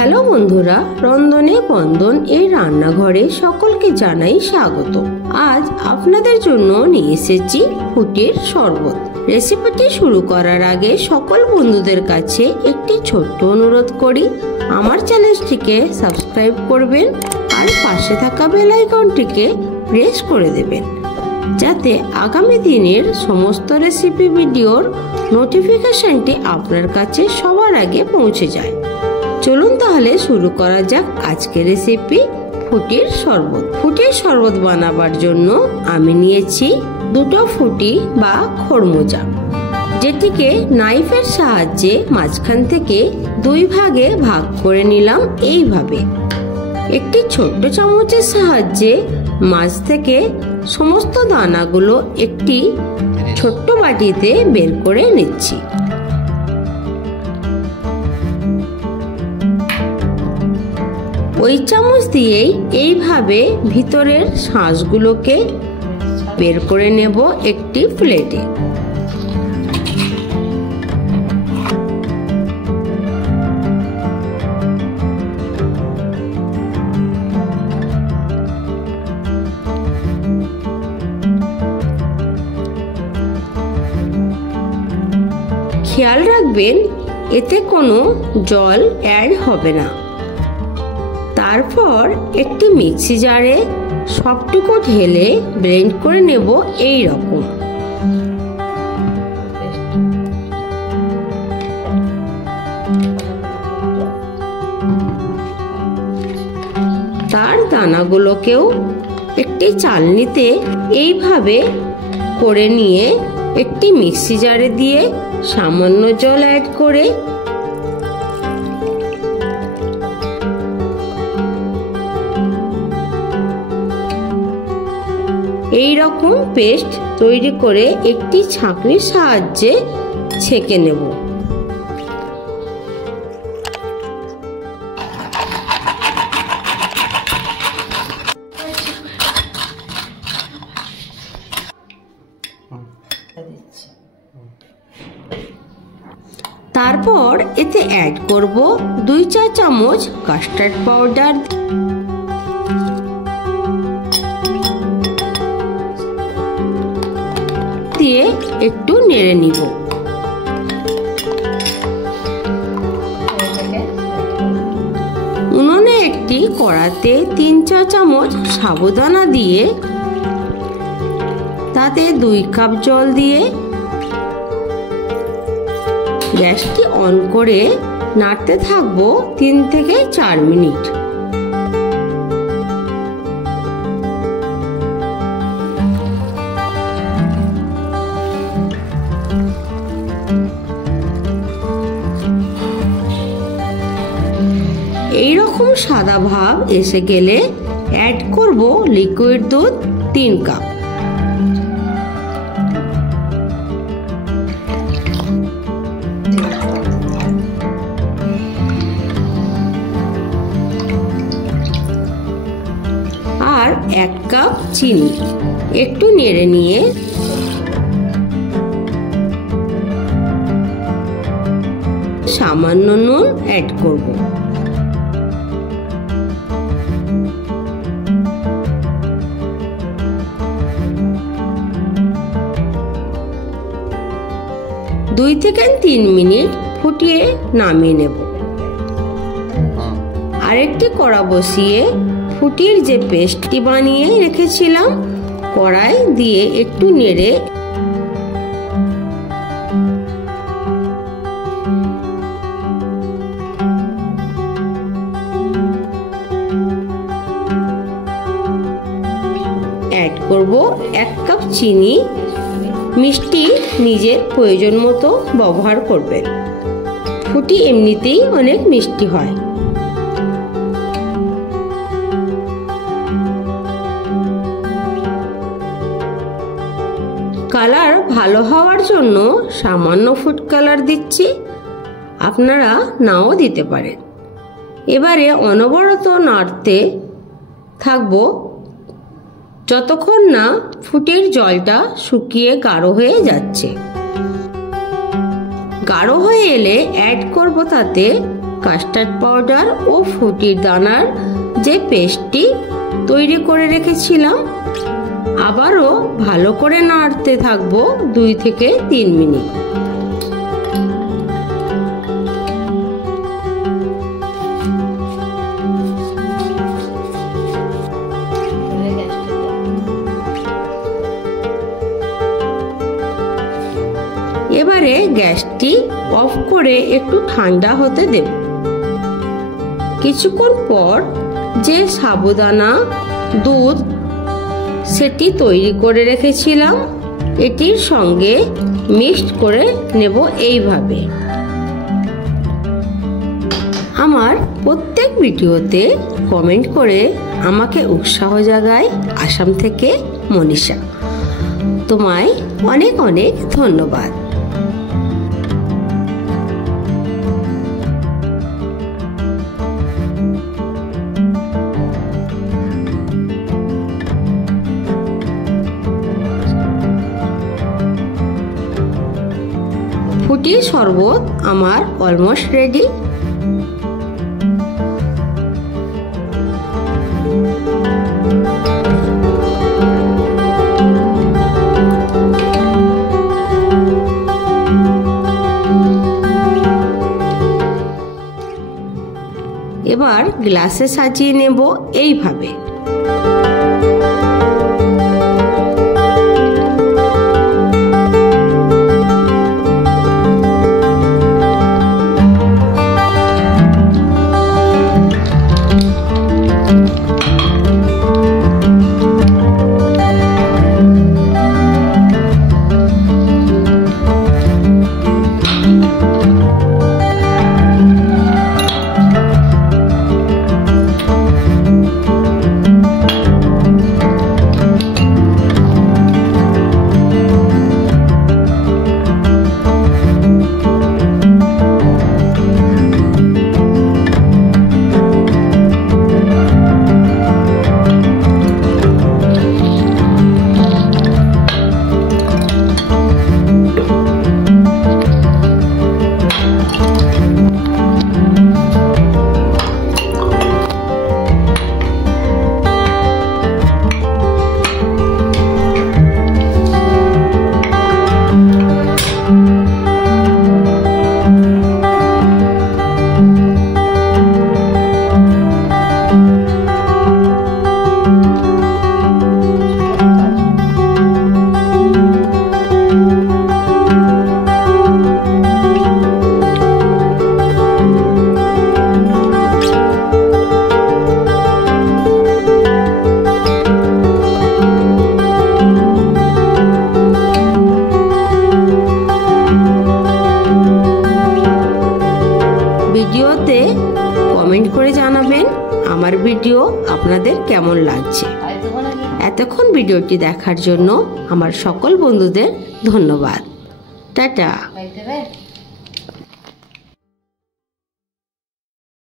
Hello বন্ধুরা, রন্ধনে বন্দন এই রান্নাঘরে সকলকে জানাই স্বাগত। আজ আপনাদের জন্য নিয়ে এসেছি ফুটির শরবত। রেসিপিটি শুরু করার আগে সকল বন্ধুদের কাছে একটি ছোট্ট অনুরোধ করি, আমার চ্যানেলটিকে সাবস্ক্রাইব করবেন আর পাশে থাকা বেল আইকনটিকে প্রেস করে দেবেন, যাতে আগামী দিনের সমস্ত রেসিপি ভিডিওর নোটিফিকেশনটি আপনার কাছে সবার আগে পৌঁছে যায়। চলুন তাহলে শুরু করা যাক আজকের রেসিপি ফুটির শরবত। ফুটির শরবত বানাবার জন্য আমি নিয়েছি দুটো ফুটি বা খরমুজা, যেটিকে নাইফের সাহায্যে মাঝখান থেকে দুই ভাগে ভাগ করে নিলাম। এইভাবে একটি ছোট্ট চামচের সাহায্যে মাছ থেকে সমস্ত দানাগুলো একটি ছোট্ট বাটিতে বের করে নিচ্ছি। ওই চামচ দিয়েই এইভাবে ভিতরের শাঁসগুলোকে বের করে নেব একটি প্লেটে। খেয়াল রাখবেন এতে কোনো জল অ্যাড হবে না। তারপর একটি মিক্সি জারে সবটুকু ঢেলে ব্লেন্ড করে নেব এই রকম। তার দানাগুলোকেও একটি চালনিতে এইভাবে করে নিয়ে একটি মিক্সি জারে দিয়ে সামান্য জল অ্যাড করে এই রকম পেস্ট তৈরি করে একটি ছাঁকনির সাহায্যে ছেঁকে নেব। তারপর এতে অ্যাড করব 2 চা চামচ কাস্টার্ড পাউডার, দিয়ে একটু নেড়ে নিব। উনুনে একটি কড়াতে 3 চা চামচ সাবুদানা দিয়ে তাতে 2 কাপ জল দিয়ে গ্যাসটি অন করে নাড়তে থাকবো 3 থেকে 4 মিনিট। এইরকম সাদা ভাব এসে গেলে অ্যাড করব লিকুইড দুধ 3 কাপ। আর 1 কাপ চিনি একটু নেড়ে নিয়ে সামান্য নুন অ্যাড করব। দুই থেকে 3 মিনিট ফুটিয়ে নামিয়ে নেব। আরেকটি কড়া বসিয়ে ফুটির যে পেস্টটি বানিয়ে রেখেছিলাম কড়াই দিয়ে একটু নেড়ে অ্যাড করব 1 কাপ চিনি। মিষ্টি নিজের প্রয়োজন মতো ব্যবহার করবেন, ফুটি এমনিতেই অনেক মিষ্টি হয়। কালার ভালো হওয়ার জন্য সামান্য ফুড কালার দিচ্ছি, আপনারা নাও দিতে পারেন। এবারে অনবরত নাড়তে থাকবো যতক্ষণ না ফুটির জলটা শুকিয়ে গাঢ় হয়ে যাচ্ছে। গাঢ় হয়ে এলে অ্যাড করব তাতে কাস্টার্ড পাউডার ও ফুটির দানার যে পেস্টটি তৈরি করে রেখেছিলাম। আবারও ভালো করে নাড়তে থাকবো 2 থেকে 3 মিনিট। এবারে গ্যাসটি অফ করে একটু ঠান্ডা হতে দেব। কিছুক্ষণ পর যে সাবুদানা দুধ সেটি তৈরি করে রেখেছিলাম এটির সঙ্গে মিক্সড করে নেব এইভাবে। আমার প্রত্যেক ভিডিওতে কমেন্ট করে আমাকে উৎসাহ জাগায় আসাম থেকে মনীষা। তোমায় অনেক অনেক ধন্যবাদ। ফুটির শরবত আমার অলমোস্ট রেডি। এবার গ্লাসে সাজিয়ে নেব এইভাবে। ভিডিওতে কমেন্ট করে জানাবেন আমার ভিডিও আপনাদের কেমন লাগছে। এতক্ষণ ভিডিওটি দেখার জন্য আমার সকল বন্ধুদের ধন্যবাদ। টাটা।